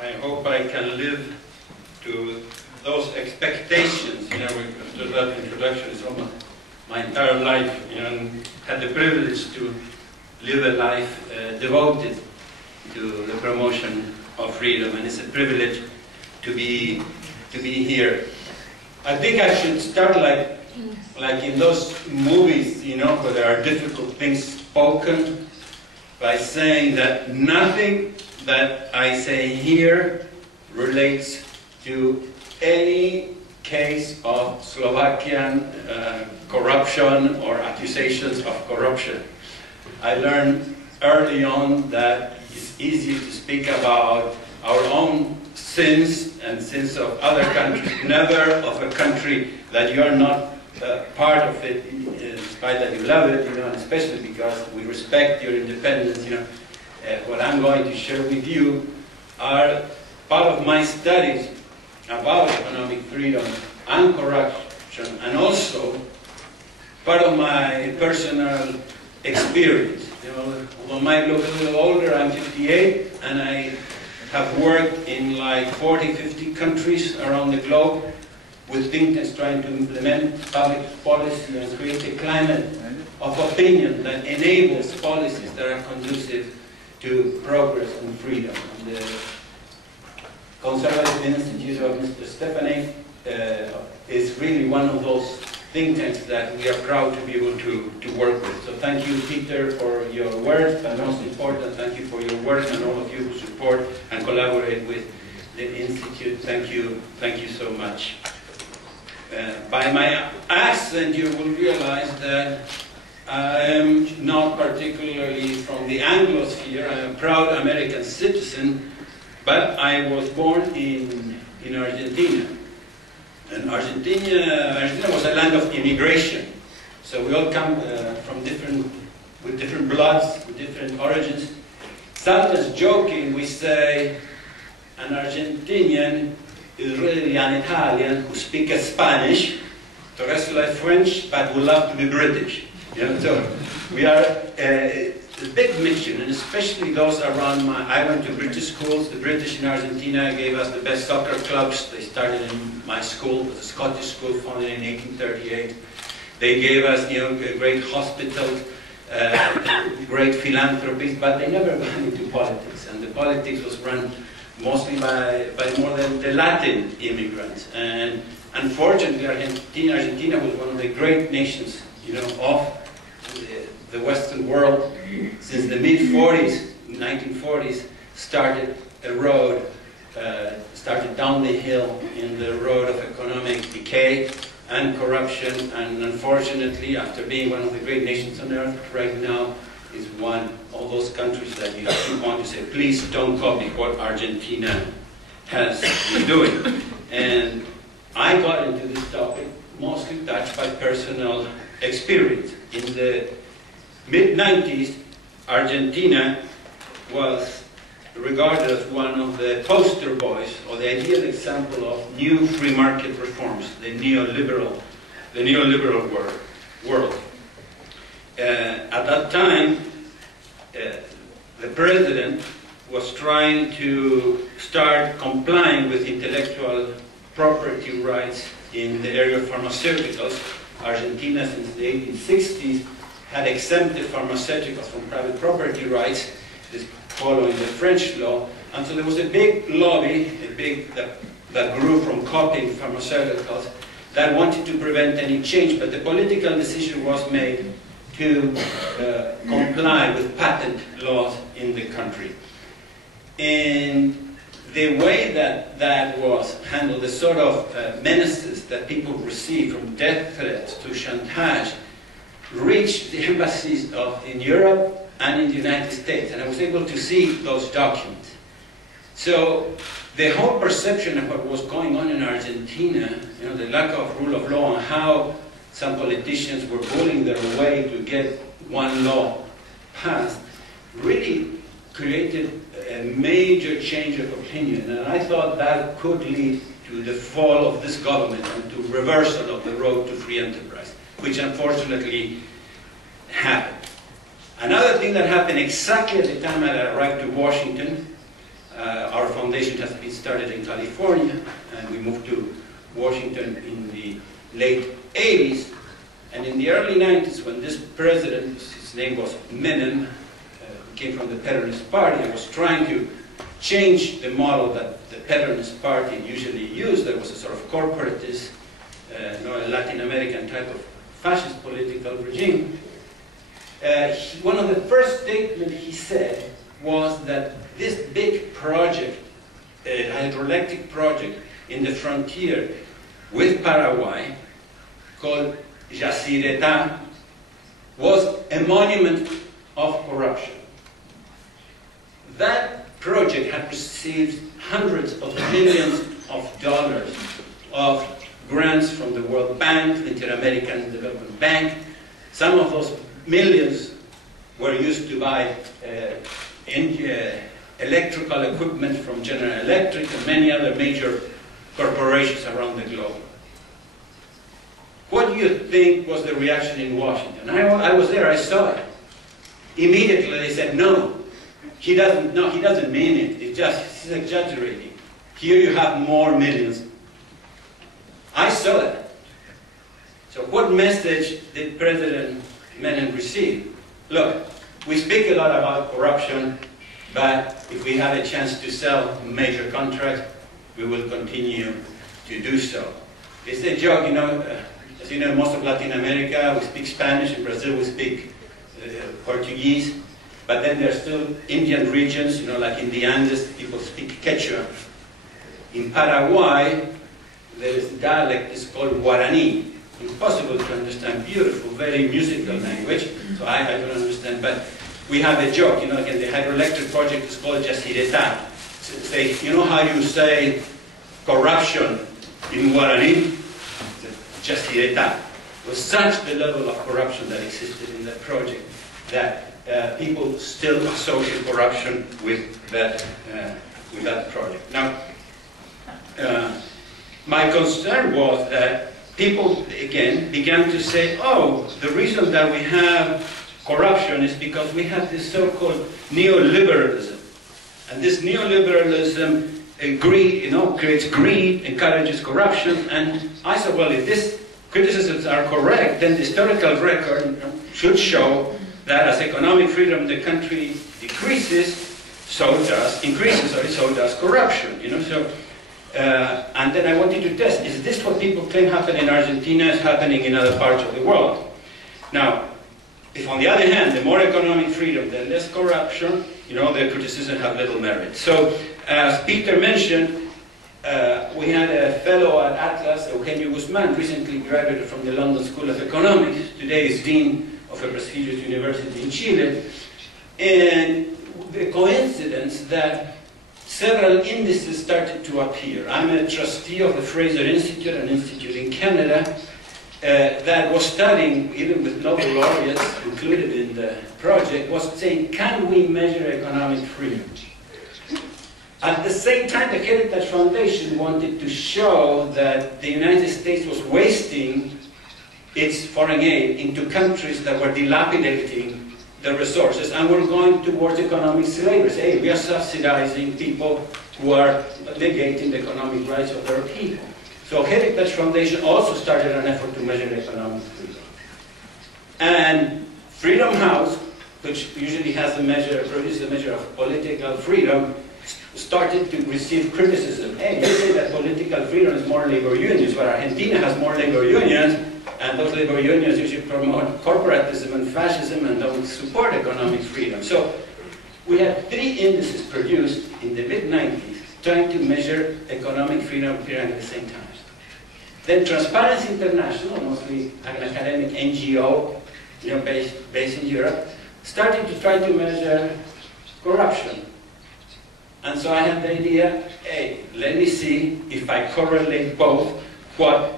I hope I can live to those expectations, you know, after that introduction is almost my entire life, you know, and had the privilege to live a life devoted to the promotion of freedom, and it's a privilege to be here. I think I should start like in those movies, you know, where there are difficult things spoken, by saying that nothing that I say here relates to any case of Slovakian corruption or accusations of corruption. I learned early on that it's easy to speak about our own sins and sins of other countries, never of a country that you're not part of it, in spite that you love it, you know, and especially because we respect your independence, you know. What I'm going to share with you are part of my studies about economic freedom and corruption, and also part of my personal experience. You know, although I might look a little older, I'm 58, and I have worked in like 40, 50 countries around the globe with think tanks trying to implement public policy and create a climate of opinion that enables policies that are conducive to progress and freedom. And the Conservative Institute of Mr. Stefanik is really one of those think tanks that we are proud to be able to work with. So thank you, Peter, for your work, and most important, thank you for your work, and all of you who support and collaborate with the Institute. Thank you so much. By my accent, you will realize that I am not particularly from the Anglosphere. I am a proud American citizen, but I was born in Argentina. And Argentina was a land of immigration. So we all come with different bloods, with different origins. Sometimes joking, we say an Argentinian is really an Italian who speaks Spanish, the rest like French, but who love to be British. You know, so we are a big mission, and especially those around I went to British schools. The British in Argentina gave us the best soccer clubs. They started in my school, it was a Scottish school founded in 1838. They gave us, you know, great hospitals, great philanthropies, but they never went into politics, and the politics was run mostly by more than the Latin immigrants. And unfortunately, Argentina was one of the great nations, you know, of the Western world. Since the mid-40s, 1940s, started a road, started down the hill in the road of economic decay and corruption, and unfortunately, after being one of the great nations on earth, right now is one of those countries that you have to want to say, please don't copy what Argentina has been doing. And I got into this topic mostly touched by personal experience. In the mid-90s, Argentina was regarded as one of the poster boys, or the ideal example of new free market reforms, the neoliberal world. At that time, the president was trying to start complying with intellectual property rights in the area of pharmaceuticals. Argentina, since the 1860s, had exempted pharmaceuticals from private property rights, following the French law, and so there was a big lobby, that grew from copying pharmaceuticals, that wanted to prevent any change, but the political decision was made to comply with patent laws in the country. And the way that was handled, the sort of menaces that people received, from death threats to chantage, reached the embassies in Europe and in the United States, and I was able to see those documents. So the whole perception of what was going on in Argentina, you know, the lack of rule of law, and how some politicians were bullying their way to get one law passed, really created a major change of opinion, and I thought that could lead to the fall of this government and to reversal of the road to free enterprise, which unfortunately happened. Another thing that happened exactly at the time I arrived to Washington, Our foundation has been started in California, and we moved to Washington in the late 80s. And in the early 90s, when this president, his name was Menem, came from the Peronist Party, and was trying to change the model that the Peronist Party usually used. There was a sort of corporatist, a Latin American type of fascist political regime. One of the first statements he said was that this big project, a hydroelectric project in the frontier with Paraguay, called Yacyretá, was a monument of corruption. That project had received hundreds of millions of dollars of grants from the World Bank, the Inter-American Development Bank. Some of those millions were used to buy electrical equipment from General Electric and many other major corporations around the globe. What do you think was the reaction in Washington? I was there, I saw it. Immediately they said, no, he doesn't mean it. He's exaggerating. Here you have more millions. I saw that. So what message did President Menem receive? Look, we speak a lot about corruption, but if we have a chance to sell major contracts, we will continue to do so. It's a joke, you know. As you know, most of Latin America, we speak Spanish. In Brazil, we speak Portuguese. But then there's still Indian regions, you know, like in the Andes, people speak Quechua. In Paraguay, there is a dialect is called Guarani. Impossible to understand, beautiful, very musical language. So I don't understand, but we have a joke, you know, again, the hydroelectric project is called Yacyretá. Say, you know how you say corruption in Guarani? Yacyretá. It was such the level of corruption that existed in that project that people still associate corruption with that project. Now, my concern was that people, again, began to say, oh, the reason that we have corruption is because we have this so-called neoliberalism. And this neoliberalism creates greed, encourages corruption. And I said, well, if these criticisms are correct, then the historical record should show that as economic freedom in the country increases, so does corruption. You know, so. And then I wanted to test, is this what people claim happened in Argentina is happening in other parts of the world? Now, if on the other hand, the more economic freedom, the less corruption, you know, the criticism have little merit. So, as Peter mentioned, we had a fellow at Atlas, Eugenio Guzman, recently graduated from the London School of Economics, today is Dean of a prestigious university in Chile, and the coincidence that several indices started to appear. I'm a trustee of the Fraser Institute, an institute in Canada, that was studying, even with Nobel laureates included in the project, was saying, can we measure economic freedom? At the same time, the Heritage Foundation wanted to show that the United States was wasting its foreign aid into countries that were dilapidating the resources, and we're going towards economic slavery. Hey, we are subsidizing people who are negating the economic rights of their people. So Heritage Foundation also started an effort to measure economic freedom. And Freedom House, which usually has produces a measure of political freedom, started to receive criticism. Hey, you say that political freedom is more labor unions, but Argentina has more labor unions, and those labor unions usually promote corporatism and fascism and don't support economic freedom. So we had 3 indices produced in the mid-90s trying to measure economic freedom appearing at the same time. Then Transparency International, mostly an academic NGO, you know, based in Europe, started to try to measure corruption. And so I had the idea, hey, let me see if I correlate both, what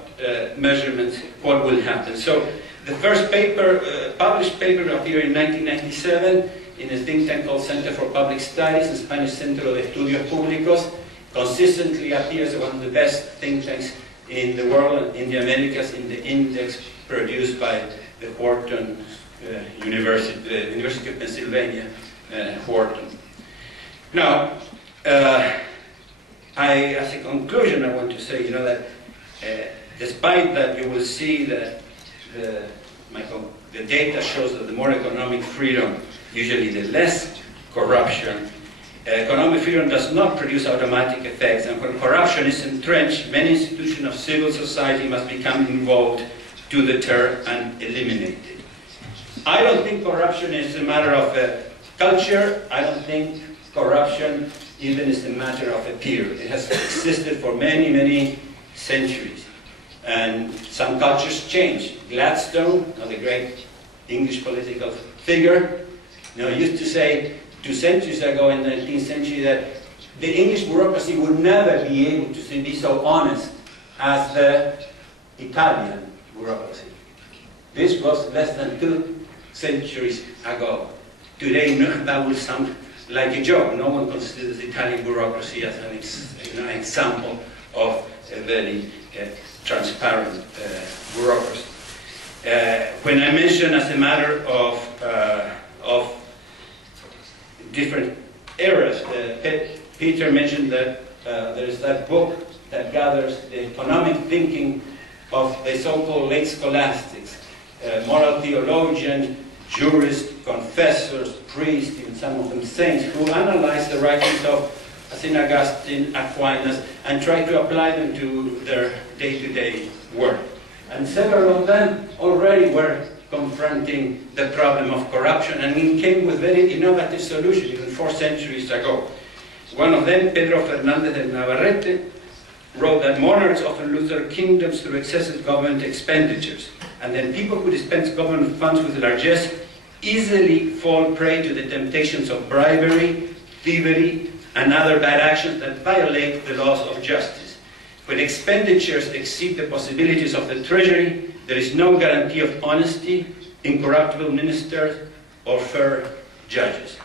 measurements, what will happen. So the first paper, published paper, appeared in 1997 in a think tank called Center for Public Studies, the Spanish Centro de Estudios Públicos. Consistently appears as one of the best think tanks in the world, in the Americas, in the index produced by the Wharton University of Pennsylvania, Wharton. Now, say, you know, that despite that you will see that the data shows that the more economic freedom, usually the less corruption. Economic freedom does not produce automatic effects, and when corruption is entrenched, many institutions of civil society must become involved to deter and eliminate it. I don't think corruption is a matter of culture. I don't think corruption even is a matter of a period. It has existed for many, many centuries. And some cultures change. Gladstone, the great English political figure, used to say 2 centuries ago in the 19th century that the English bureaucracy would never be able to be so honest as the Italian bureaucracy. This was less than 2 centuries ago. Today, that will sound like a joke. No one considers the Italian bureaucracy as an example of a very transparent bureaucracy. When I mention as a matter of different eras, Peter mentioned that there is that book that gathers the economic thinking of the so-called late scholastics, moral theologians, jurists, confessors, priests, even some of them saints, who analyze the writings of St. Augustine, Aquinas, and try to apply them to their day-to-day work. And several of them already were confronting the problem of corruption, and came with very innovative solutions, even 4 centuries ago. One of them, Pedro Fernández de Navarrete, wrote that monarchs often lose their kingdoms through excessive government expenditures, and then people who dispense government funds with largesse easily fall prey to the temptations of bribery, thievery, and other bad actions that violate the laws of justice. When expenditures exceed the possibilities of the treasury, there is no guarantee of honesty, incorruptible ministers, or fair judges.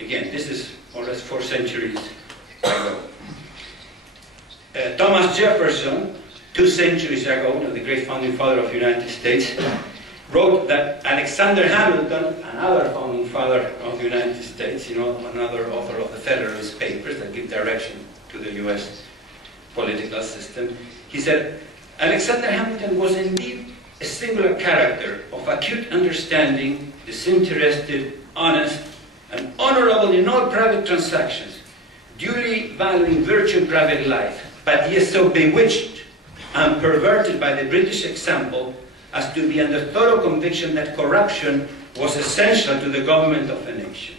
Again, this is more or less 4 centuries ago. Thomas Jefferson, 2 centuries ago, the great founding father of the United States, wrote that Alexander Hamilton, another founding father of the United States, another author of the Federalist Papers that give direction to the US political system, he said, Alexander Hamilton was indeed a singular character of acute understanding, disinterested, honest, and honorable in all private transactions, duly valuing virtue in private life, but yet so bewitched and perverted by the British example as to be under thorough conviction that corruption was essential to the government of a nation.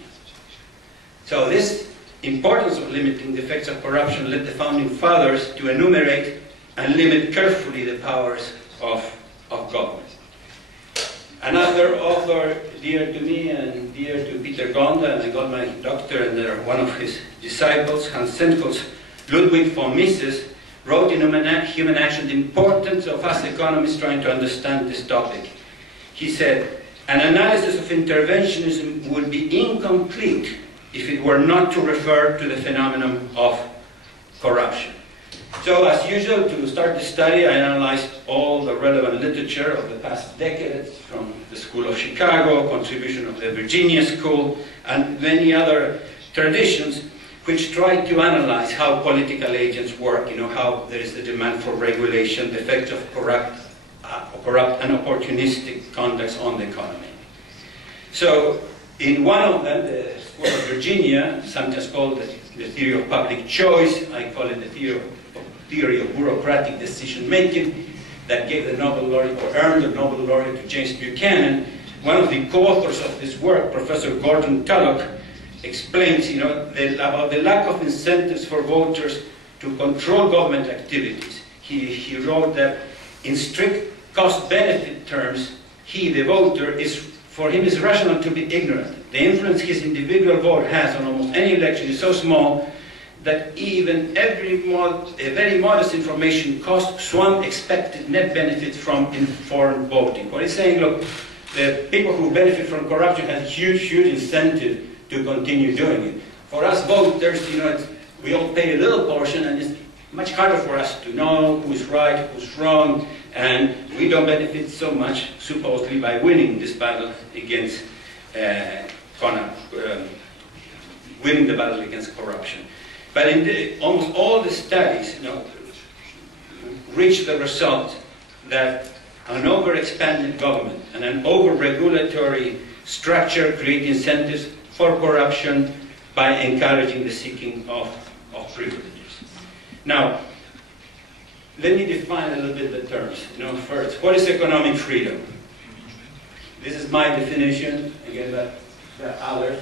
So this importance of limiting the effects of corruption led the founding fathers to enumerate and limit carefully the powers of government. Another author dear to me and dear to Peter Gonda, and I got my doctor and one of his disciples, Hans Senkel's Ludwig von Mises, wrote in Human Action the importance of us economists trying to understand this topic. He said, an analysis of interventionism would be incomplete if it were not to refer to the phenomenon of corruption. So, as usual, to start the study, I analyzed all the relevant literature of the past decades from the School of Chicago, contribution of the Virginia School, and many other traditions which try to analyze how political agents work, how there is the demand for regulation, the effects of corrupt and opportunistic conducts on the economy. So, in one of them, the School of Virginia, sometimes called the theory of public choice, I call it the theory of bureaucratic decision-making, that gave the Nobel laureate, or earned the Nobel laureate to James Buchanan. One of the co-authors of this work, Professor Gordon Tullock, explains, about the lack of incentives for voters to control government activities. He wrote that in strict cost-benefit terms, the voter, for him is rational to be ignorant. The influence his individual vote has on almost any election is so small that even a very modest information cost swamp expected net benefits from informed voting. What he's saying, look, the people who benefit from corruption have a huge incentive to continue doing it. For us voters, we all pay a little portion, and it's much harder for us to know who's right, who's wrong, and we don't benefit so much, supposedly, by winning this battle against winning the battle against corruption. But in almost all the studies, reach the result that an over-expanded government and an over-regulatory structure create incentives for corruption by encouraging the seeking of privileges. Now, let me define a little bit the terms. First, what is economic freedom? This is my definition. Again, there are others.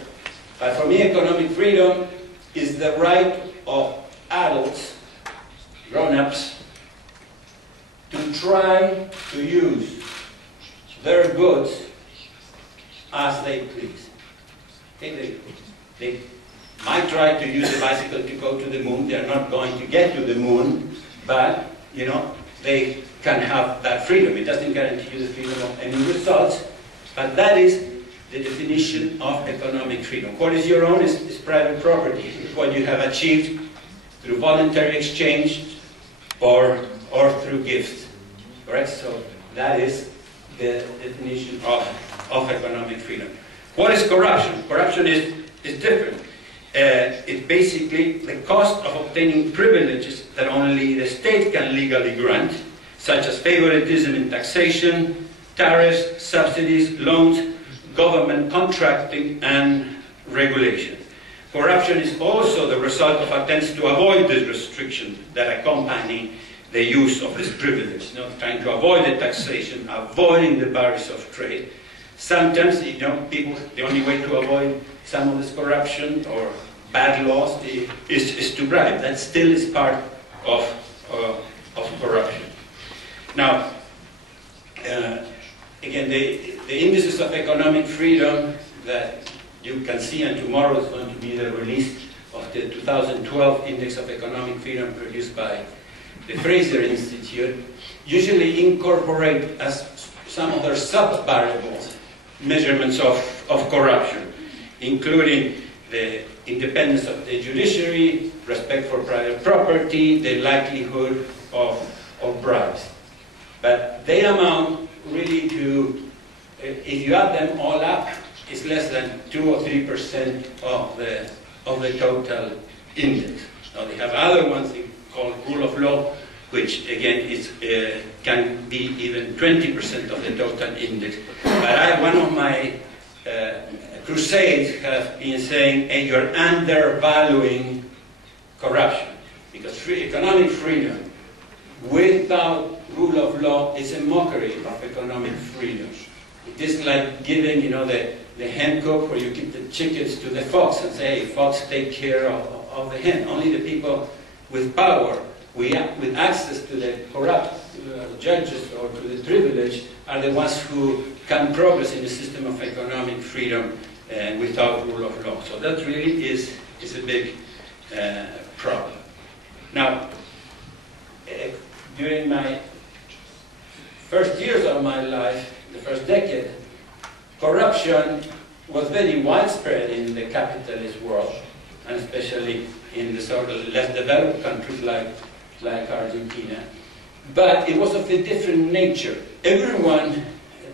But for me, economic freedom is the right of adults, grown-ups, to try to use their goods as they please. Okay, they might try to use a bicycle to go to the moon. They're not going to get to the moon, but they can have that freedom. It doesn't guarantee you the freedom of any results, but that is the definition of economic freedom. What is your own is private property. It's what you have achieved through voluntary exchange or through gifts. Correct? So that is the definition of economic freedom. What is corruption? Corruption is different. It's basically the cost of obtaining privileges that only the state can legally grant, such as favoritism in taxation, tariffs, subsidies, loans, government contracting, and regulation. Corruption is also the result of attempts to avoid these restrictions that accompany the use of this privilege, trying to avoid the taxation, avoiding the barriers of trade. Sometimes, people, the only way to avoid some of this corruption or bad laws is to bribe. That still is part of corruption. Now, again, the indices of economic freedom that you can see, and tomorrow is going to be the release of the 2012 Index of Economic Freedom produced by the Fraser Institute, usually incorporate as some of their sub-variables measurements of corruption, including the independence of the judiciary, respect for private property, the likelihood of bribes. But they amount really to, if you add them all up, it's less than 2 or 3% of the total index. Now they have other ones called rule of law, which again can be even 20% of the total index. But one of my crusades have been saying, hey, you're undervaluing corruption, because economic freedom without rule of law is a mockery of economic freedom. It is like giving, the hen coop where you give the chickens to the fox and say, hey, fox, take care of the hen. Only the people with power, with access to the corrupt judges or to the privilege, are the ones who can progress in the system of economic freedom without rule of law. So that really is a big problem. Now, during my first years of my life, the first decade, corruption was very widespread in the capitalist world, and especially in the sort of less developed countries like Argentina. But it was of a different nature. Everyone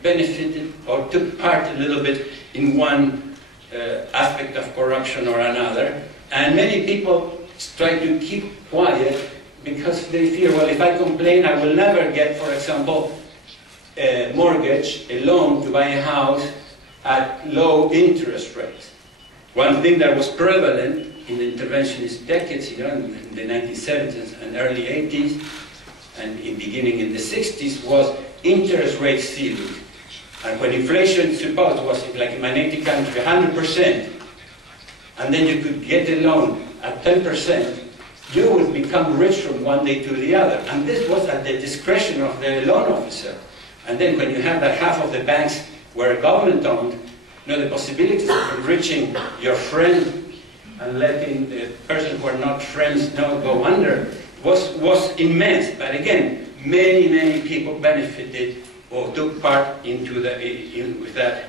benefited or took part a little bit in one aspect of corruption or another, and many people try to keep quiet because they fear, well, if I complain, I will never get, for example, a mortgage, a loan to buy a house at low interest rates. One thing that was prevalent in the interventionist decades, in the 1970s and early 80s, and beginning in the 60s, was interest rate ceiling. And when inflation supposed was, like in my native country, 100%, and then you could get a loan at 10%, you would become rich from one day to the other. And this was at the discretion of the loan officer. And then when you have that half of the banks were government-owned, the possibilities of enriching your friend and letting the person who are not friends go under was immense. But again, many people benefited or took part with that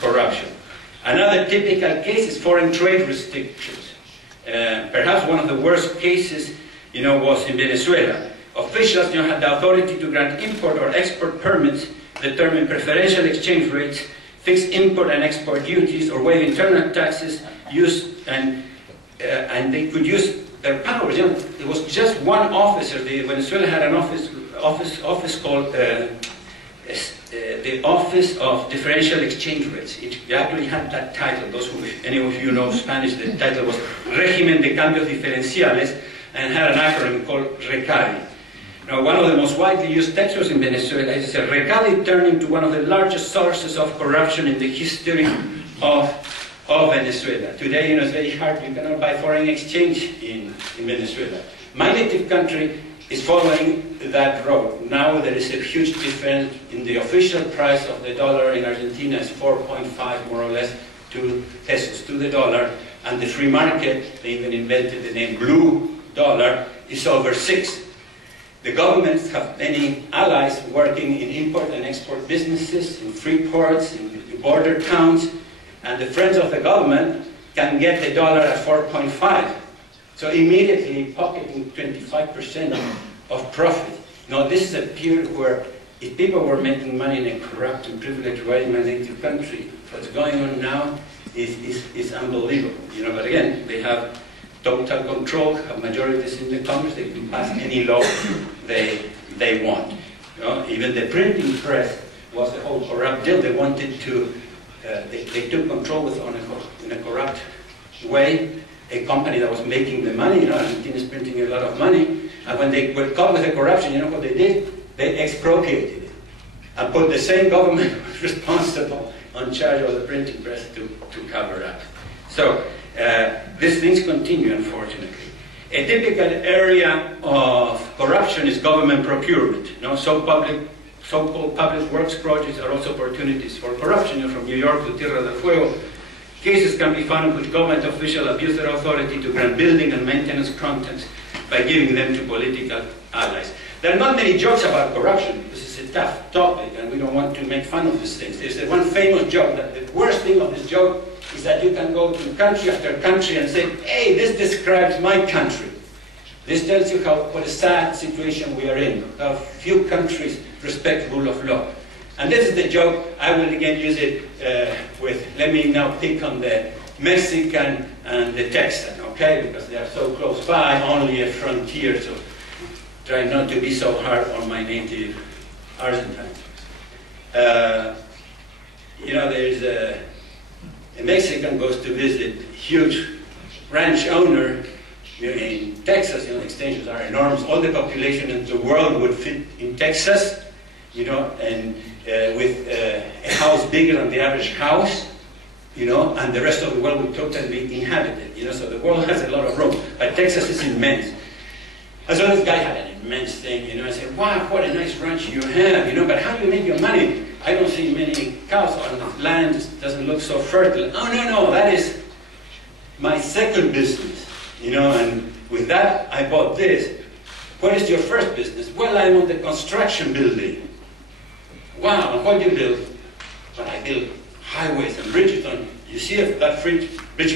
corruption. Another typical case is foreign trade restrictions. Perhaps one of the worst cases, was in Venezuela. Officials, had the authority to grant import or export permits, determine preferential exchange rates, fix import and export duties, or waive internal taxes, and they could use their powers. You know, it was just one officer. Venezuela had an office called the Office of Differential Exchange Rates. It actually had that title. If any of you know Spanish, the title was Régimen de Cambios Diferenciales, and had an acronym called RECADI. Now, one of the most widely used textbooks in Venezuela is RECADI turned into one of the largest sources of corruption in the history of Venezuela. Today, you know, it's very hard. You cannot buy foreign exchange in Venezuela. My native country is following that road. Now there is a huge difference in the official price of the dollar in Argentina is 4.5 more or less to pesos to the dollar, and the free market, they even invented the name blue dollar, is over 6. The governments have many allies working in import and export businesses, in free ports, in border towns, and the friends of the government can get the dollar at 4.5. So immediately pocketing 25% of profit. Now this is a period where if people were making money in a corrupt and privileged way in my native country, what's going on now is unbelievable. You know, but again, they have total control, have majorities in the Congress, they can pass any law they want. You know, even the printing press was a whole corrupt deal. They wanted to, they took control in a corrupt way. A company that was making the money, you know, Argentina is printing a lot of money, and when they were caught with the corruption, you know what they did? They expropriated it and put the same government responsible on charge of the printing press to cover up. So these things continue, unfortunately. A typical area of corruption is government procurement. You know, so-called public works projects are also opportunities for corruption. You know, from New York to Tierra del Fuego, cases can be found in which government officials abuse their authority to grant building and maintenance contracts by giving them to political allies. There are not many jokes about corruption because it's a tough topic and we don't want to make fun of these things. There's one famous joke that the worst thing of this joke is that you can go to country after country and say, hey, this describes my country. This tells you what a sad situation we are in, how few countries respect rule of law. And this is the joke. I will again use it let me now pick on the Mexican and the Texan, okay? Because they are so close by, only a frontier, so try not to be so hard on my native Argentines. You know, there's a Mexican goes to visit huge ranch owner in Texas. You know, extensions are enormous. All the population in the world would fit in Texas, you know, and with a house bigger than the average house, you know, and the rest of the world would totally be inhabited, you know, so the world has a lot of room, but Texas is immense. And so this guy had an immense thing, you know, I said, wow, what a nice ranch you have, you know, but how do you make your money? I don't see many cows on the land, it doesn't look so fertile. Oh, no, that is my second business, you know, and with that I bought this. What is your first business? Well, I'm on the construction building. Wow, and what do you build? Well, I build highways and bridges. You see that bridge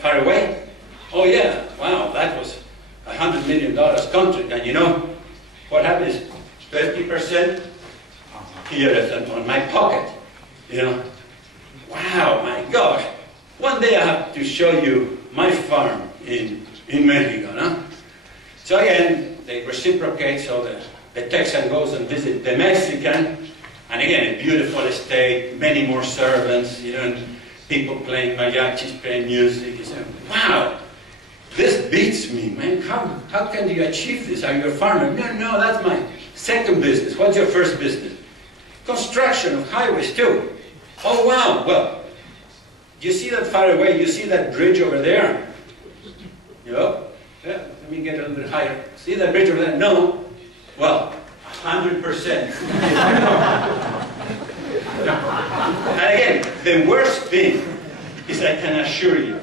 far away? Oh yeah, wow, that was $100 million contract. And you know what happens? 20% here on my pocket. You know, wow, my gosh. One day I have to show you my farm in Mexico, no? So again, they reciprocate, so the Texan goes and visits the Mexican. And again, a beautiful estate, many more servants, you know, and people playing mariachis, playing music. You say, wow, this beats me, man. How can you achieve this? Are you a farmer? No, that's my second business. What's your first business? Construction of highways too. Oh, wow. Well, you see that far away? You see that bridge over there? You know? Yeah, let me get a little bit higher. See that bridge over there? No. Well, 100%. And again, the worst thing is I can assure you,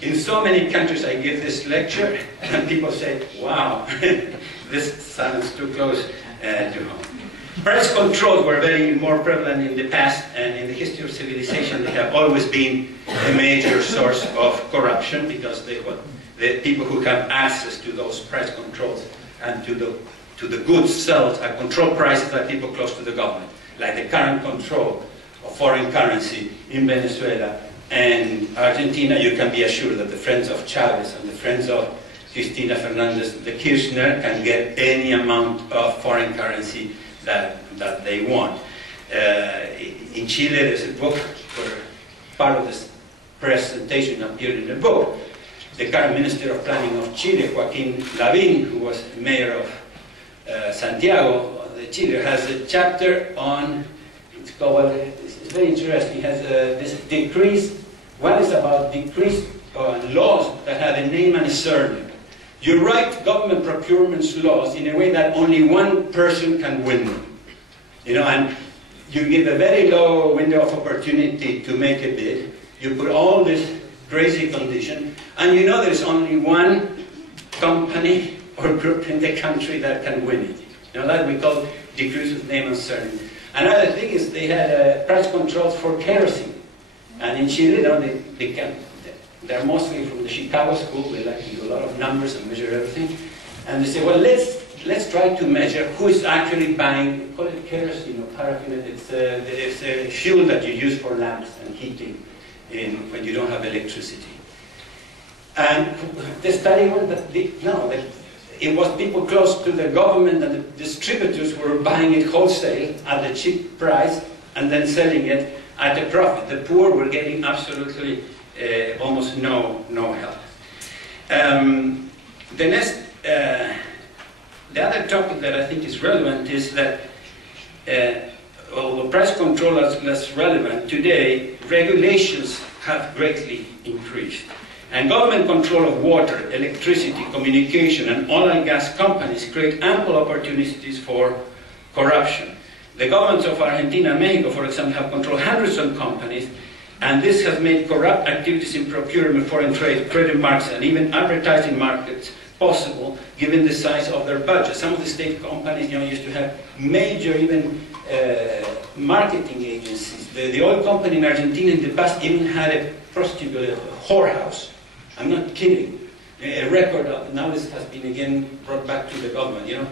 in so many countries I give this lecture and people say, wow, this sounds too close to home. Price controls were very more prevalent in the past, and in the history of civilization they have always been a major source of corruption because the people who have access to those price controls and to the goods sold at control prices by people close to the government, like the current control of foreign currency in Venezuela and Argentina. You can be assured that the friends of Chavez and the friends of Cristina Fernandez de Kirchner can get any amount of foreign currency that they want. In Chile, there's a book where part of this presentation appeared in the book. The current Minister of Planning of Chile, Joaquín Lavín, who was mayor of Santiago de Chile, has a chapter on, it's called, it's very interesting, it has this decrease, one is about decrease laws that have a name and a surname. You write government procurement laws in a way that only one person can win them. You know, and you give a very low window of opportunity to make a bid. You put all this crazy condition, and you know there's only one company or group in the country that can win it. You know, that we call decrease with name and surname. Another thing is they had price controls for kerosene. And in Chile, you know, they're mostly from the Chicago school. They like to do a lot of numbers and measure everything. And they say, well, let's try to measure who is actually buying, call it kerosene or paraffin. It's a fuel that you use for lamps and heating when you don't have electricity. And the study was that it was people close to the government and the distributors who were buying it wholesale at a cheap price and then selling it at a profit. The poor were getting absolutely almost no help. The other topic that I think is relevant is that although price control is less relevant, today regulations have greatly increased. And government control of water, electricity, communication, and oil and gas companies create ample opportunities for corruption. The governments of Argentina and Mexico, for example, have controlled hundreds of companies, and this has made corrupt activities in procurement, foreign trade, credit markets, and even advertising markets possible, given the size of their budget. Some of the state companies, you know, used to have major, even marketing agencies. The oil company in Argentina in the past even had a prostitute, a whorehouse. I'm not kidding. A record of, now this has been again brought back to the government. You know,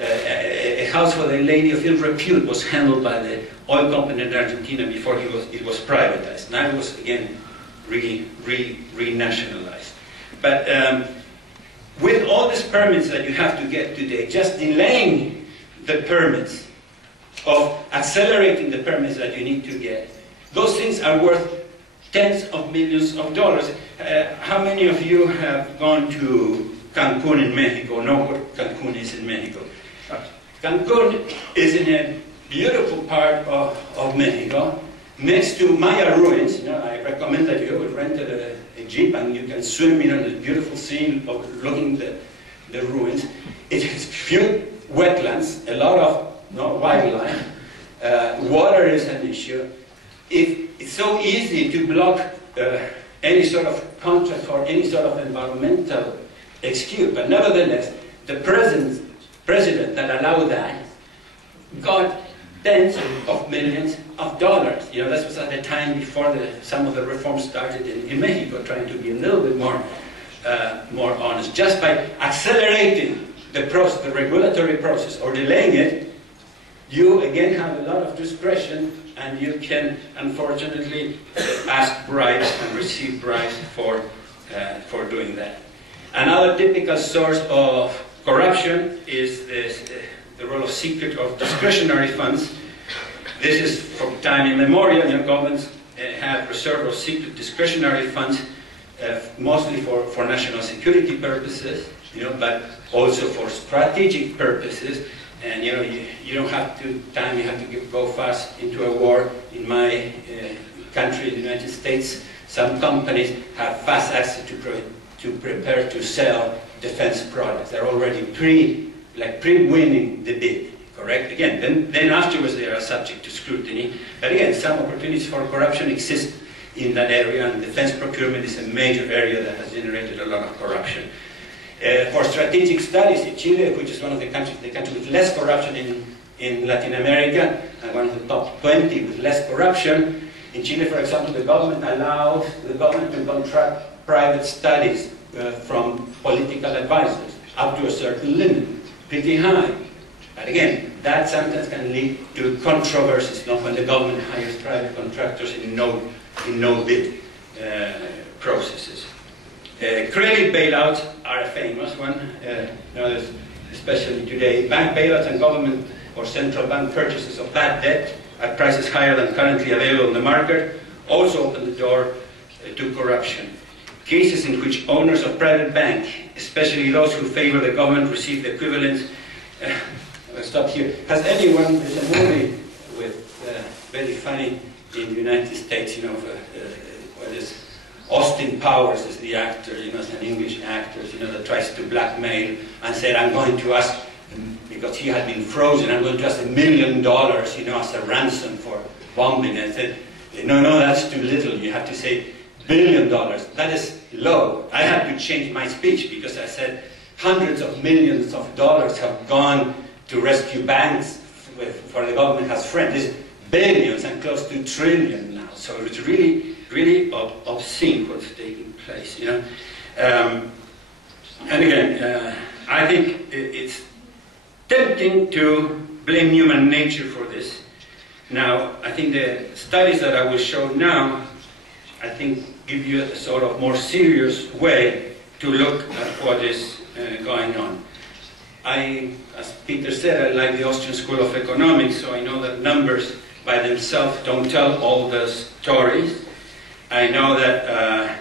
a house for a lady of ill repute was handled by the oil company in Argentina before it was privatized. Now it was again renationalized. But with all these permits that you have to get today, just delaying the permits, of accelerating the permits that you need to get, those things are worth tens of millions of dollars. How many of you have gone to Cancun in Mexico, know what Cancun is in Mexico? Cancun is in a beautiful part of Mexico, next to Maya ruins. You know, I recommend that you would rent a jeep and you can swim in the beautiful scene of looking at the ruins. It has few wetlands, a lot of wildlife. Water is an issue. It's so easy to block any sort of contract or any sort of environmental excuse, but nevertheless, the president that allowed that got tens of millions of dollars. You know, this was at the time before some of the reforms started in Mexico, trying to be a little bit more honest. Just by accelerating the process, the regulatory process, or delaying it, you again have a lot of discretion, and you can unfortunately ask bribes and receive bribes for doing that. Another typical source of corruption is the role of secret of discretionary funds. This is from time immemorial. You know, governments have reserved or secret discretionary funds, mostly for national security purposes, you know, but also for strategic purposes. And you know, you don't have time. You have to go fast into a war. In my country, the United States, some companies have fast access to prepare to sell defense products. They're already pre-winning the bid. Correct? Again, then afterwards they are subject to scrutiny. But again, some opportunities for corruption exist in that area, and defense procurement is a major area that has generated a lot of corruption. For strategic studies in Chile, which is one of the countries with less corruption in Latin America, and one of the top 20 with less corruption. In Chile, for example, the government allows the government to contract private studies from political advisors up to a certain limit, pretty high. But again, that sometimes can lead to controversies, not when the government hires private contractors in no bid processes. Credit bailouts are a famous one, especially today. Bank bailouts and government or central bank purchases of bad debt at prices higher than currently available in the market also open the door to corruption. Cases in which owners of private bank, especially those who favor the government, receive the equivalent. I'll stop here. Has anyone, there's a movie with very funny in the United States, what is Austin Powers is the actor, it's an English actor, that tries to blackmail and said, I'm going to ask, because he had been frozen, I'm going to ask $1 million, as a ransom for bombing. And I said, no, that's too little. You have to say $1 billion. That is low. I had to change my speech because I said hundreds of millions of dollars have gone to rescue banks for the government has friends. It's billions and close to trillion now. So it's really obscene what's taking place, And again, I think it's tempting to blame human nature for this. Now, I think the studies that I will show now, I think, give you a sort of more serious way to look at what is going on. As Peter said, I like the Austrian School of Economics, so I know that numbers by themselves don't tell all the stories. I know that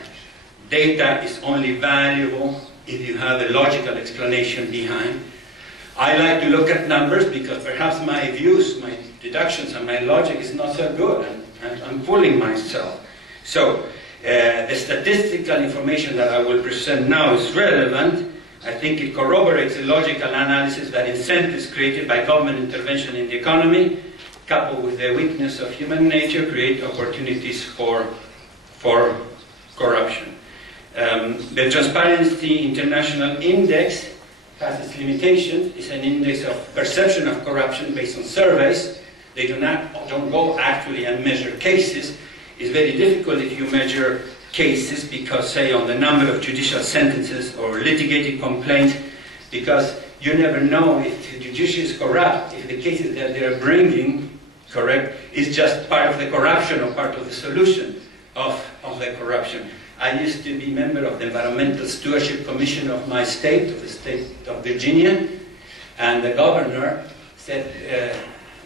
data is only valuable if you have a logical explanation behind. I like to look at numbers because perhaps my views, my deductions, and my logic is not so good, and I'm fooling myself. So the statistical information that I will present now is relevant. I think it corroborates the logical analysis that incentives created by government intervention in the economy, coupled with the weakness of human nature, create opportunities for corruption. The Transparency International Index has its limitations. It's an index of perception of corruption based on surveys. They don't go actually and measure cases. It's very difficult if you measure cases because, say, on the number of judicial sentences or litigated complaints, because you never know if the judiciary is corrupt, if the cases that they are bringing, correct, is just part of the corruption or part of the solution of the corruption. I used to be member of the Environmental Stewardship Commission of my state, of the state of Virginia, and the governor said,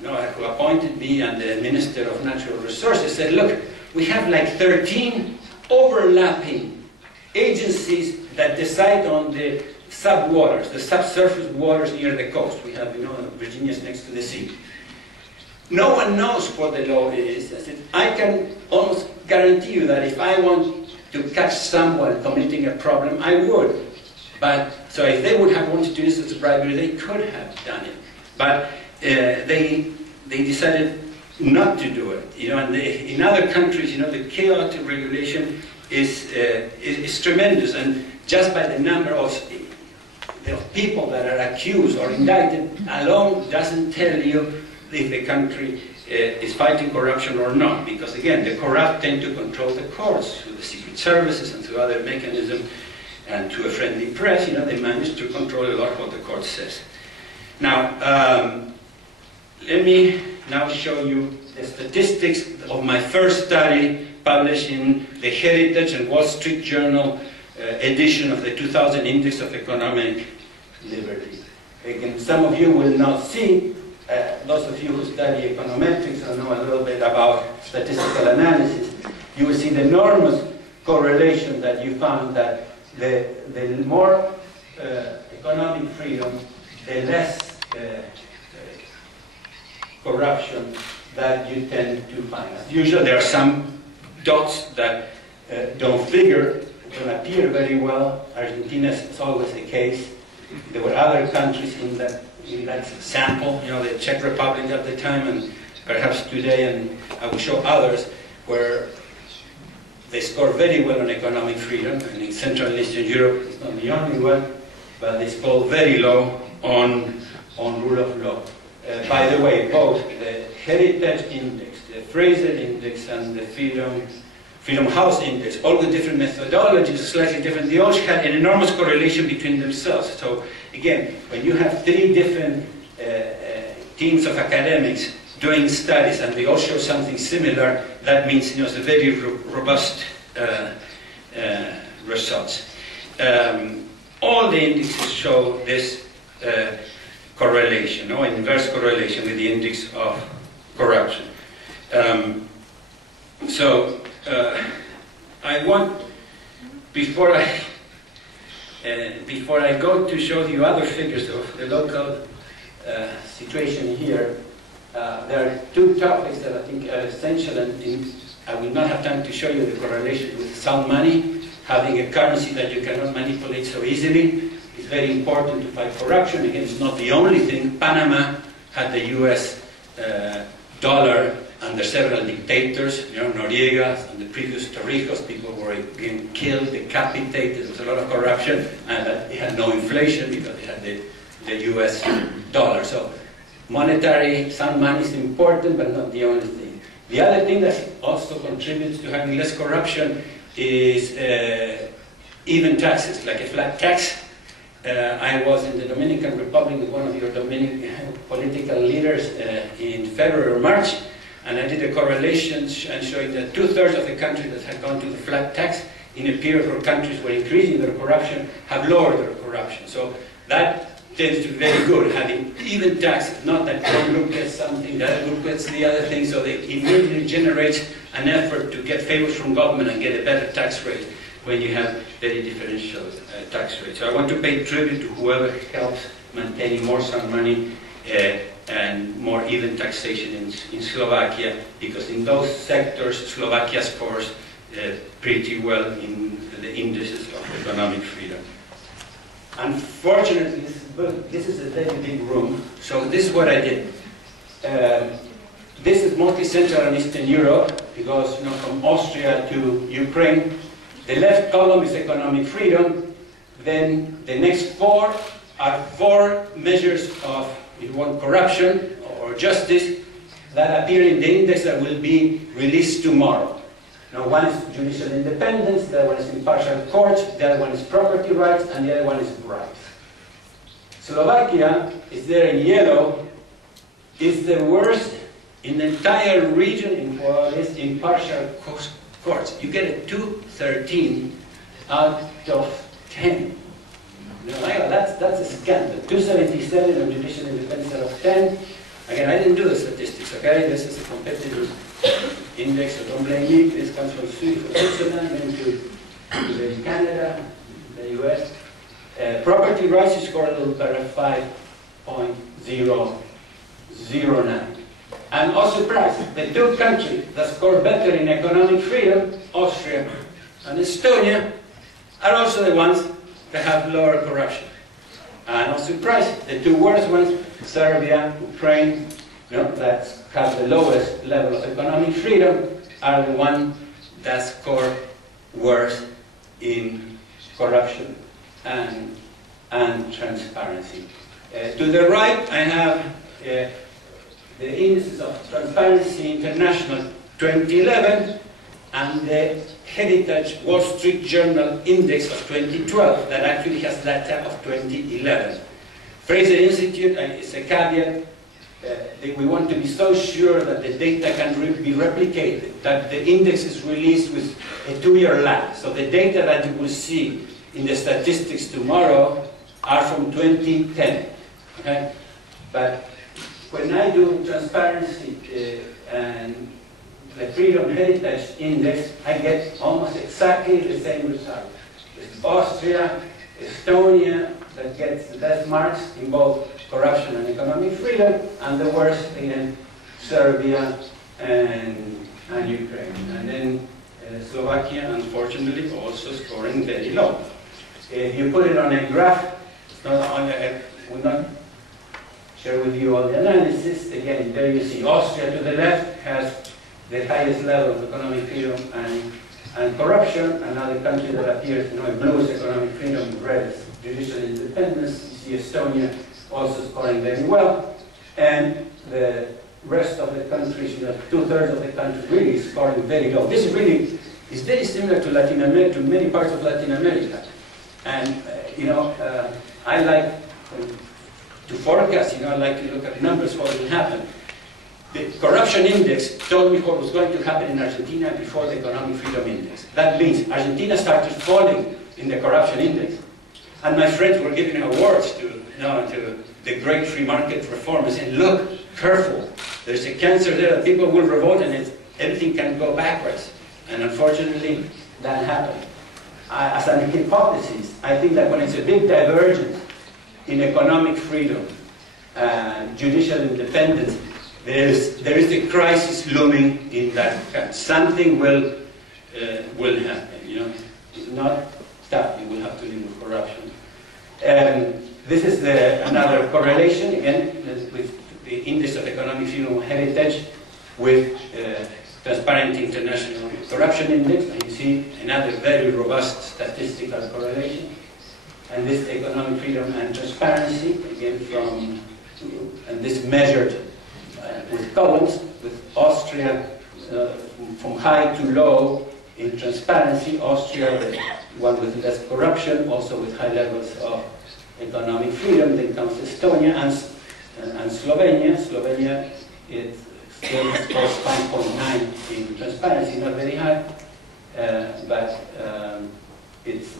who appointed me, and the Minister of Natural Resources said, look, we have like 13 overlapping agencies that decide on the subwaters, the subsurface waters near the coast. We have, Virginia is next to the sea. No one knows what the law is. I said, I can almost guarantee you that if I want to catch someone committing a problem, I would. But, so if they would have wanted to use it as bribery, they could have done it. But they decided not to do it. And in other countries, the chaotic regulation is tremendous. And just by the number of people that are accused or indicted alone doesn't tell you if the country is fighting corruption or not. Because again, the corrupt tend to control the courts through the secret services and through other mechanisms, and to a friendly press, they manage to control a lot of what the court says. Now, let me now show you the statistics of my first study published in the Heritage and Wall Street Journal edition of the 2000 Index of Economic Liberty. Again, some of you will not see, those of you who study econometrics or know a little bit about statistical analysis, you will see the enormous correlation that you found that the more economic freedom, the less corruption that you tend to find. As usual, there are some dots that don't figure, don't appear very well. Argentina is always the case. There were other countries in that sample, the Czech Republic at the time, and perhaps today, and I will show others, where they score very well on economic freedom, and in Central and Eastern Europe, it's not the only one, but they score very low on rule of law. By the way, both the Heritage Index, the Fraser Index, and the Freedom House Index, all the different methodologies, slightly different, they all had an enormous correlation between themselves. So again, when you have three different teams of academics doing studies and they all show something similar, that means it's a very robust results. all the indexes show this correlation, or inverse correlation with the index of corruption. I want, before I go to show you other figures of the local situation here, there are two topics that I think are essential, and I will not have time to show you the correlation with sound money. Having a currency that you cannot manipulate so easily is very important to fight corruption. Again, it's not the only thing. Panama had the US dollar under several dictators, Noriega and the previous Torrijos. People were being killed, decapitated. There was a lot of corruption, and it had no inflation because it had the US dollar. So monetary sound money is important, but not the only thing. The other thing that also contributes to having less corruption is even taxes, like a flat tax. I was in the Dominican Republic with one of your Dominican political leaders in February or March, and I did a correlation and showing that 2/3 of the countries that had gone to the flat tax in a period where countries were increasing their corruption have lowered their corruption. So that tends to be very good, having even taxes, not that one group gets something, the other group gets the other thing, so it immediately generates an effort to get favors from government and get a better tax rate when you have very differential tax rates. So I want to pay tribute to whoever helps maintaining more sound money and more even taxation in Slovakia, because in those sectors, Slovakia scores pretty well in the indices of economic freedom. Unfortunately, this is a very big room, so this is what I did. This is mostly Central and Eastern Europe, because from Austria to Ukraine. The left column is economic freedom. Then the next four are 4 measures of, if you want, corruption or justice that appear in the index that will be released tomorrow. Now, one is judicial independence, the other one is impartial courts, the other one is property rights, and the other one is bribes. Slovakia is there in yellow, is the worst in the entire region in what is impartial courts. You get a 213 out of 10. That's a scandal. 277 on judicial independence out of 10. Again, I didn't do the statistics, okay? This is a competitive index, so don't blame me. This comes from Switzerland, then to Canada, the US. Property rights is scored a little better, 5.009. And also price. The 2 countries that score better in economic freedom, Austria and Estonia, are also the ones that have lower corruption. And also price. The 2 worst ones, Serbia, Ukraine, that have the lowest level of economic freedom, are the ones that score worse in corruption and transparency. To the right, I have the indices of Transparency International 2011 and the Heritage Wall Street Journal Index of 2012 that actually has data of 2011. Fraser Institute, and it's a caveat, that we want to be so sure that the data can be replicated, that the index is released with a 2-year lag. So the data that you will see in the statistics tomorrow are from 2010. Okay? But when I do transparency and the Freedom Heritage Index, I get almost exactly the same result. It's Austria, Estonia that gets the best marks in both corruption and economic freedom, and the worst in Serbia and Ukraine. And then Slovakia, unfortunately, also scoring very low. If you put it on a graph, it's not on a, we'll not share with you all the analysis. Again, there you see Austria to the left has the highest level of economic freedom and corruption. Another country that appears in blue is economic freedom, red is judicial independence. You see Estonia also scoring very well. And the rest of the countries, 2/3 of the countries really scoring very low. This is really, is very similar to Latin America, to many parts of Latin America. And, I like to forecast, I like to look at numbers, what will happen. The corruption index told me what was going to happen in Argentina before the economic freedom index. That means Argentina started falling in the corruption index. And my friends were giving awards to the great free market reformers, and look, careful, there's a cancer there that people will revolt and everything can go backwards. And unfortunately, that happened. As an hypothesis, I think that when it's a big divergence in economic freedom and judicial independence, there is a crisis looming in that. Something will happen. You know, it's not tough. You will have to live with corruption. This is another correlation again with the Index of Economic Freedom Heritage with Transparent International Corruption Index, and you see another very robust statistical correlation. And this economic freedom and transparency, again and this measured with columns, with Austria from high to low in transparency, Austria the one with less corruption, also with high levels of economic freedom. Then comes Estonia and Slovenia. Slovenia, it still scores 5.9 in transparency, not very high, but it's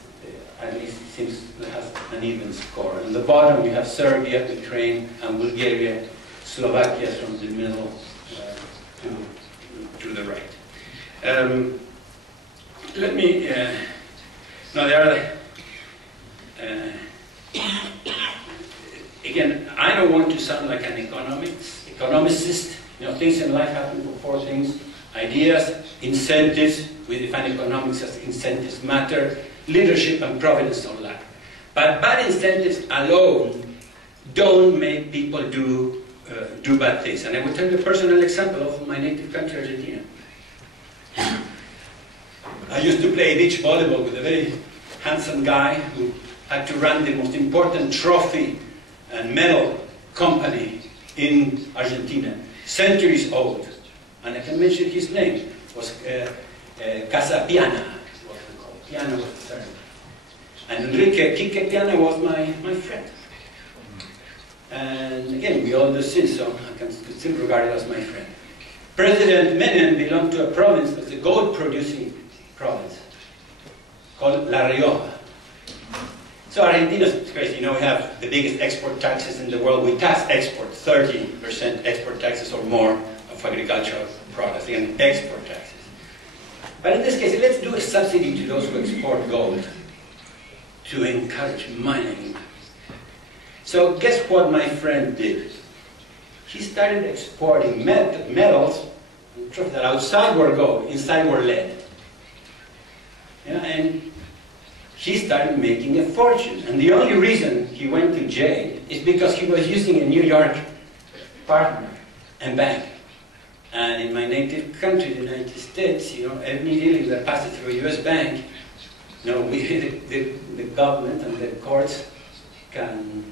at least it seems it has an even score. On the bottom you have Serbia, Ukraine, and Bulgaria, Slovakia from the middle to the right. Let me, now there are, again, I don't want to sound like an economicist. You know, things in life happen for four things: ideas, incentives. We define economics as incentives matter, leadership, and providence don't lack. But bad incentives alone don't make people do bad things. And I will tell you a personal example of my native country, Argentina. I used to play beach volleyball with a very handsome guy who had to run the most important trophy and medal company in Argentina, centuries old. And I can mention his name. It was Casapiana, what we call it. Piana was the surname. And Enrique Quique Piana was my friend. And again, we all do sin, so I can still regard it as my friend. President Menem belonged to a province that's a gold-producing province called La Rioja. So Argentina is crazy. You know, we have the biggest export taxes in the world. We tax export, 30% export taxes or more of agricultural products, and export taxes. But in this case, let's do a subsidy to those who export gold to encourage mining. So guess what my friend did? He started exporting metals that outside were gold, inside were lead. Yeah, and he started making a fortune. And the only reason he went to jail is because he was using a New York partner and bank. And in my native country, the United States, you know, any dealing that passes through a US bank, you know, the government and the courts can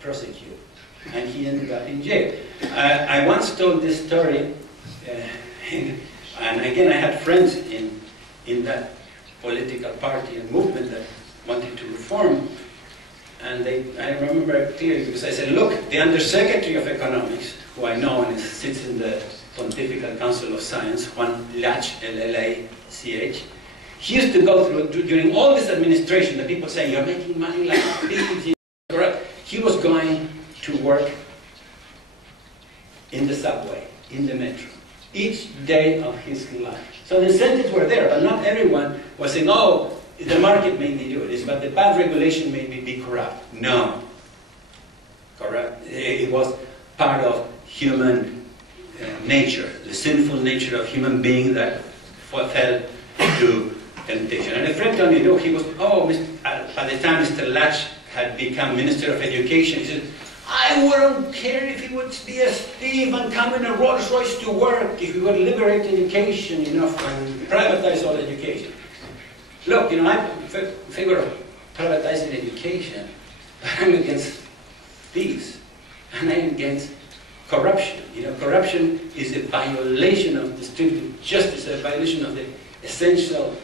prosecute. And he ended up in jail. I once told this story, and again, I had friends in that political party and movement that wanted to reform. And I remember clearly because I said, look, the Undersecretary of Economics, who I know and sits in the Pontifical Council of Science, Juan Lach, L-L-A-C-H, he used to go through, during all this administration, the people saying, you're making money like this, correct? He was going to work in the subway, in the metro, each day of his life. So the incentives were there, but not everyone was saying, oh, the market made me do this, but the bad regulation made me be corrupt. No. Corrupt. It was part of human nature, the sinful nature of human being that fell to temptation. And a friend told me, look, he was, oh, by the time Mr. Lach had become Minister of Education, he said, I wouldn't care if he would be a thief and come in a Rolls Royce to work, if we would liberate education enough and privatize all education. Look, you know, I'm in favor of privatizing education, but I'm against thieves, and I'm against corruption. You know, corruption is a violation of distributive justice, a violation of the essential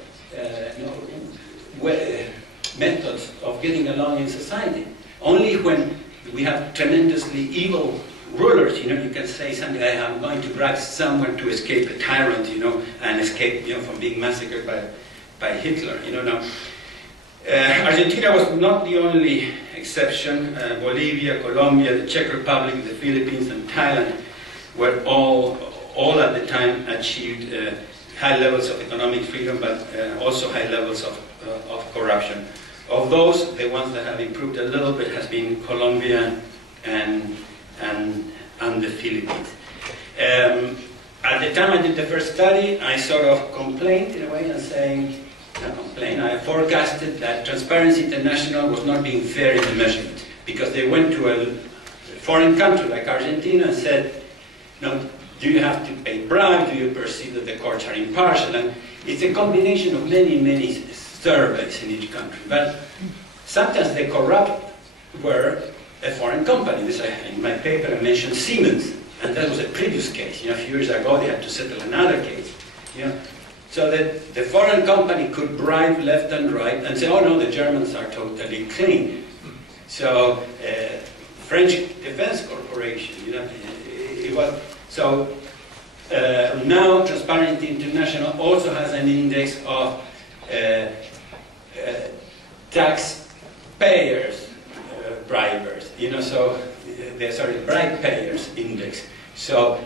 methods of getting along in society. Only when we have tremendously evil rulers, you know, you can say something like, I'm going to bribe someone to escape a tyrant, you know, and escape, you know, from being massacred by Hitler, you know. Now, Argentina was not the only exception. Bolivia, Colombia, the Czech Republic, the Philippines, and Thailand were all at the time achieved high levels of economic freedom, but also high levels of corruption. Of those, the ones that have improved a little bit has been Colombia and the Philippines. At the time I did the first study, I sort of complained in a way and saying, not complain, I forecasted that Transparency International was not being fair in the measurement, because they went to a foreign country like Argentina and said, no, do you have to pay bribes? Do you perceive that the courts are impartial? And it's a combination of many surveys in each country. But sometimes the corrupt were a foreign company. This, in my paper I mentioned Siemens, and that was a previous case. A few years ago they had to settle another case. So that the foreign company could bribe left and right and say, oh no, the Germans are totally clean. So French Defense Corporation, it was. So now Transparency International also has an index of taxpayers, bribers, so sorry, bribe payers index. So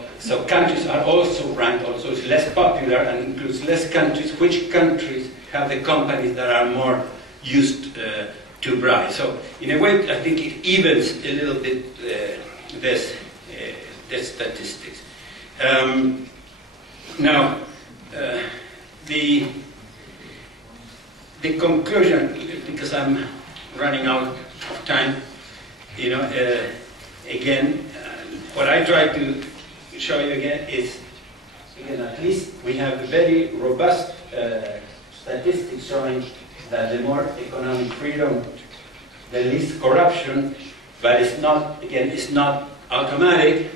countries are also ranked, also it's less popular and includes less countries. Which countries have the companies that are more used to bribe? So in a way, I think it evens a little bit this statistics. Now, the conclusion, because I'm running out of time, again, what I try to show you again is, at least we have very robust statistics showing that the more economic freedom, the least corruption, but it's not, again, it's not automatic.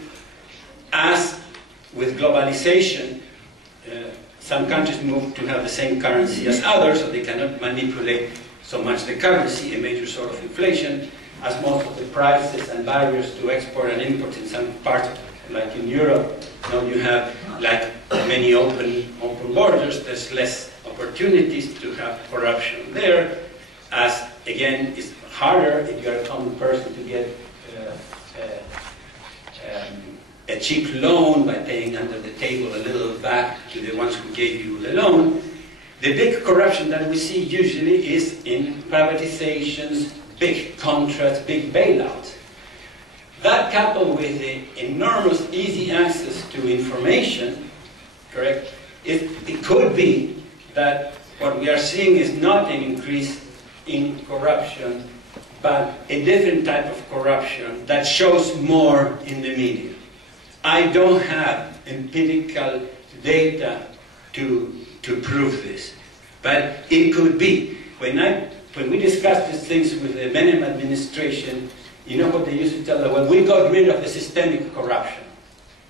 As with globalization, some countries move to have the same currency as others, so they cannot manipulate so much the currency, a major sort of inflation, as most of the prices and barriers to export and import in some parts, like in Europe, you have like many open borders, there's less opportunities to have corruption there, as again, it's harder if you're a common person to get a cheap loan by paying under the table a little back to the ones who gave you the loan. The big corruption that we see usually is in privatizations, big contracts, big bailouts. That coupled with the enormous easy access to information, correct, it could be that what we are seeing is not an increase in corruption, but a different type of corruption that shows more in the media. I don't have empirical data to prove this, but it could be. When we discussed these things with the Menem administration, you know what they used to tell them? Well, we got rid of the systemic corruption,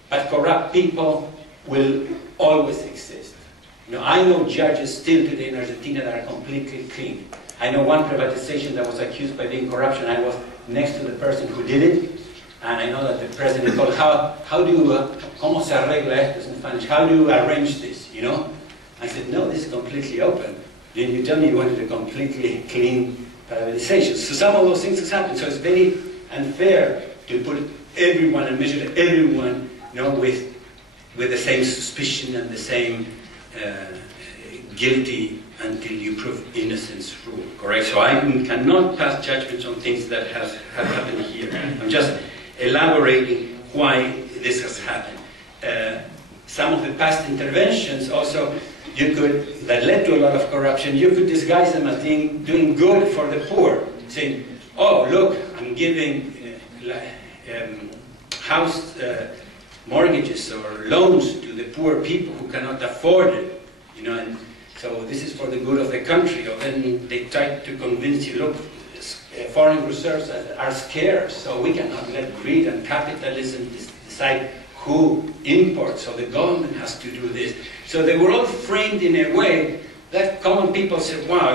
but corrupt people will always exist. I know judges still today in Argentina that are completely clean. I know one privatization that was accused by being corruption. I was next to the person who did it, and I know that the president called, how do you, ¿cómo se arregla esto in Spanish? How do you arrange this, I said, no, this is completely open. Then you tell me you wanted a completely clean privatization. So some of those things have happened. So it's very unfair to put everyone and measure everyone, with the same suspicion and the same guilty until you prove innocence rule, correct? So I cannot pass judgments on things that have happened here. I'm just elaborating why this has happened. Some of the past interventions also, that led to a lot of corruption, you could disguise them as doing good for the poor, saying, oh, look, I'm giving house mortgages or loans to the poor people who cannot afford it, and so this is for the good of the country. Or then they try to convince you, look, foreign reserves are scarce, so we cannot let greed and capitalism decide who imports, so the government has to do this. So they were all framed in a way that common people said, wow,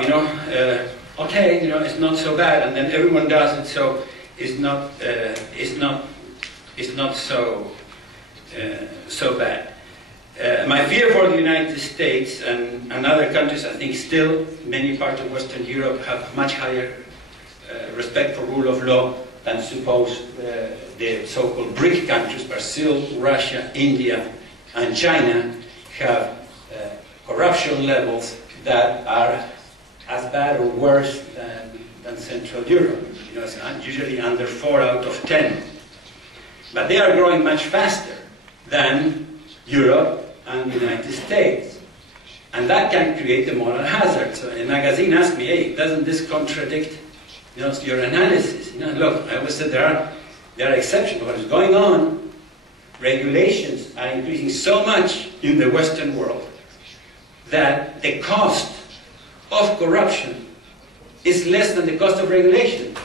okay, it's not so bad, and then everyone does it, so it's not so bad. My fear for the United States and other countries, I think still many parts of Western Europe have much higher respect for rule of law than suppose the so-called BRIC countries, Brazil, Russia, India, and China, have corruption levels that are as bad or worse than Central Europe. You know, it's usually under 4 out of 10. But they are growing much faster than Europe and the United States. And that can create a moral hazard. So a magazine asked me, hey, doesn't this contradict, you know, your analysis? You know, look, I always said there are exceptions. What is going on, regulations are increasing so much in the Western world that the cost of corruption is less than the cost of regulation.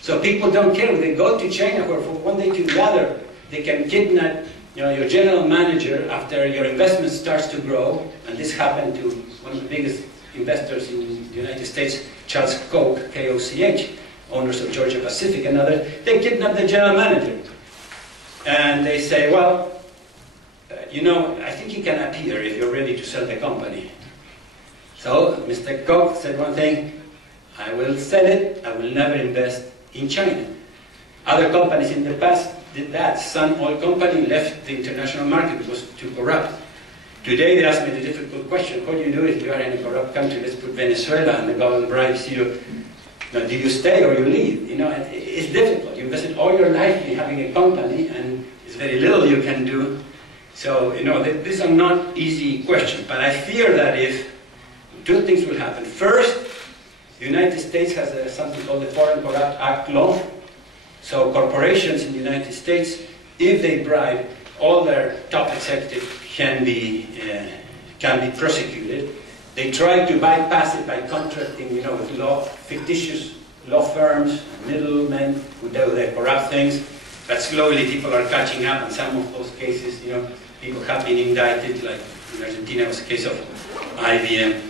So people don't care. When they go to China, where from one day to the other, they can kidnap, you know, your general manager after your investment starts to grow, and this happened to one of the biggest investors in the United States, Charles Koch, K-O-C-H, owners of Georgia Pacific and others. They kidnap the general manager. And they say, well, you know, I think you can appear if you're ready to sell the company. So Mr. Koch said one thing, I will sell it, I will never invest in China. Other companies in the past did that. Sun Oil Company left the international market because it was too corrupt. Today they ask me the difficult question, what do you do if you are in a corrupt country? Let's put Venezuela and the government bribes you. Now, do you stay or you leave? You know, it's difficult. You invested all your life in having a company and there's very little you can do. So, you know, these are not easy questions. But I fear that if two things will happen. First, the United States has something called the Foreign Corrupt Act law. So corporations in the United States, if they bribe, all their top executives can be prosecuted. They try to bypass it by contracting, you know, with fictitious law firms, middlemen who do the corrupt things. But slowly people are catching up, and some of those cases, you know, people have been indicted, like in Argentina was a case of IBM.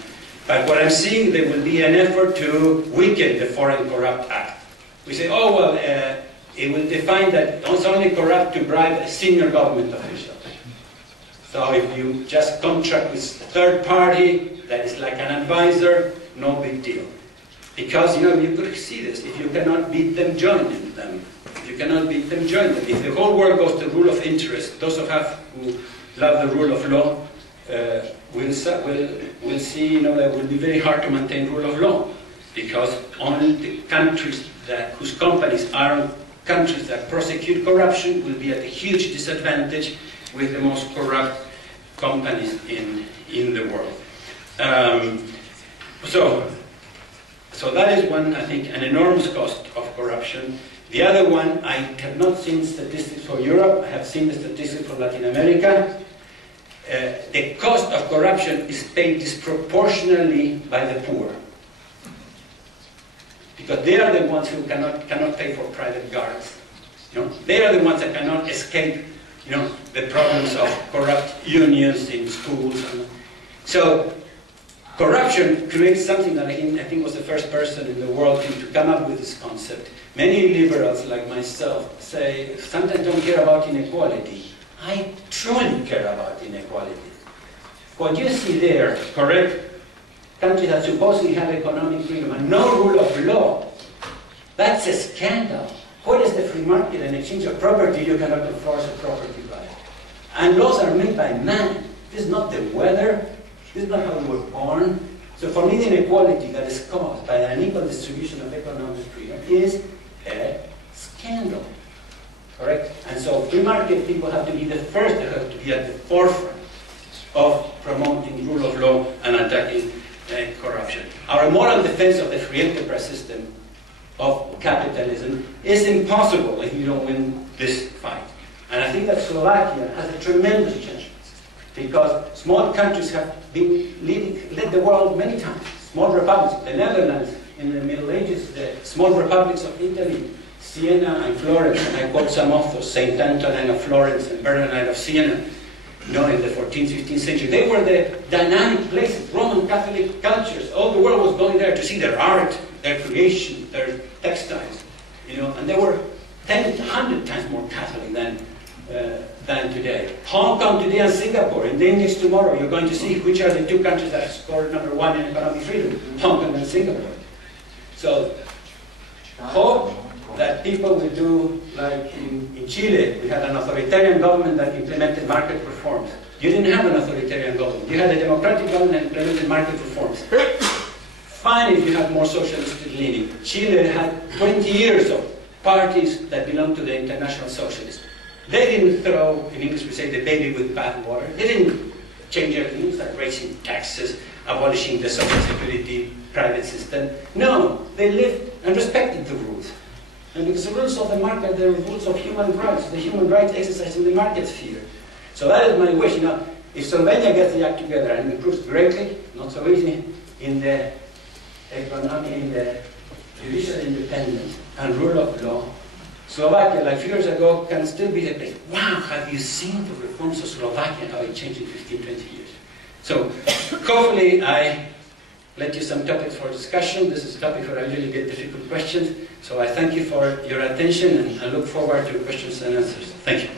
But what I'm seeing, there will be an effort to weaken the Foreign Corrupt Act. We say, oh, well, it will define that it's only corrupt to bribe a senior government official. So if you just contract with a third party that is like an advisor, no big deal. Because, you know, you could see this. If you cannot beat them, join them. If you cannot beat them, join them. If the whole world goes to rule of interest, those of us who love the rule of law will see, you know, that it will be very hard to maintain rule of law. Because only the countries whose companies are countries that prosecute corruption will be at a huge disadvantage with the most corrupt companies in the world. So that is one, I think, an enormous cost of corruption. The other one, I have not seen statistics for Europe, I have seen the statistics for Latin America. The cost of corruption is paid disproportionately by the poor. Because they are the ones who cannot pay for private guards. You know? They are the ones that cannot escape, you know, the problems of corrupt unions in schools. So corruption creates something that I think was the first person in the world to come up with this concept. Many liberals like myself say, sometimes don't care about inequality. I truly care about inequality. What you see there, correct? Countries that supposedly have economic freedom and no rule of law, that's a scandal. What is the free market and exchange of property? You cannot enforce a property right. And laws are made by man. This is not the weather. This is not how we were born. So for me, the inequality that is caused by an unequal distribution of economic freedom is a scandal. Correct? And so free market people have to be the first, they have to be at the forefront of promoting rule of law and attacking corruption. Our moral defense of the free enterprise system of capitalism is impossible if you don't win this fight. And I think that Slovakia has a tremendous chance because small countries have been led the world many times. Small republics, the Netherlands in the Middle Ages, the small republics of Italy, Siena and Florence, and I quote some authors, St. Antonin of Florence and Bernardine of Siena, you know, in the 14th, 15th century. They were the dynamic places, Roman Catholic cultures. All the world was going there to see their art, their creation, their textiles, you know, and they were 10 to 100 times more Catholic than than today. Hong Kong today and Singapore. In the index tomorrow, you're going to see which are the two countries that scored #1 in economic freedom, Hong Kong and Singapore. So, hope that people will do like in Chile. We had an authoritarian government that implemented market reforms. You didn't have an authoritarian government. You had a democratic government that implemented market reforms. Fine if you had more socialistic leaning. Chile had 20 years of parties that belonged to the International Socialists. They didn't throw, in English we say, the baby with bathwater. They didn't change everything, like raising taxes, abolishing the social security private system. No, they lived and respected the rules. And because the rules of the market, the rules of human rights, the human rights exercised in the market sphere. So that is my wish. You know, if Slovenia gets the act together and improves greatly, not so easy, in the economy, in the judicial independence and rule of law, Slovakia, like a few years ago, can still be the place. Wow, have you seen the reforms of Slovakia, how it changed in 15, 20 years? So, hopefully I let you some topics for discussion. This is a topic where I usually get difficult questions. So I thank you for your attention and I look forward to questions and answers. Thank you.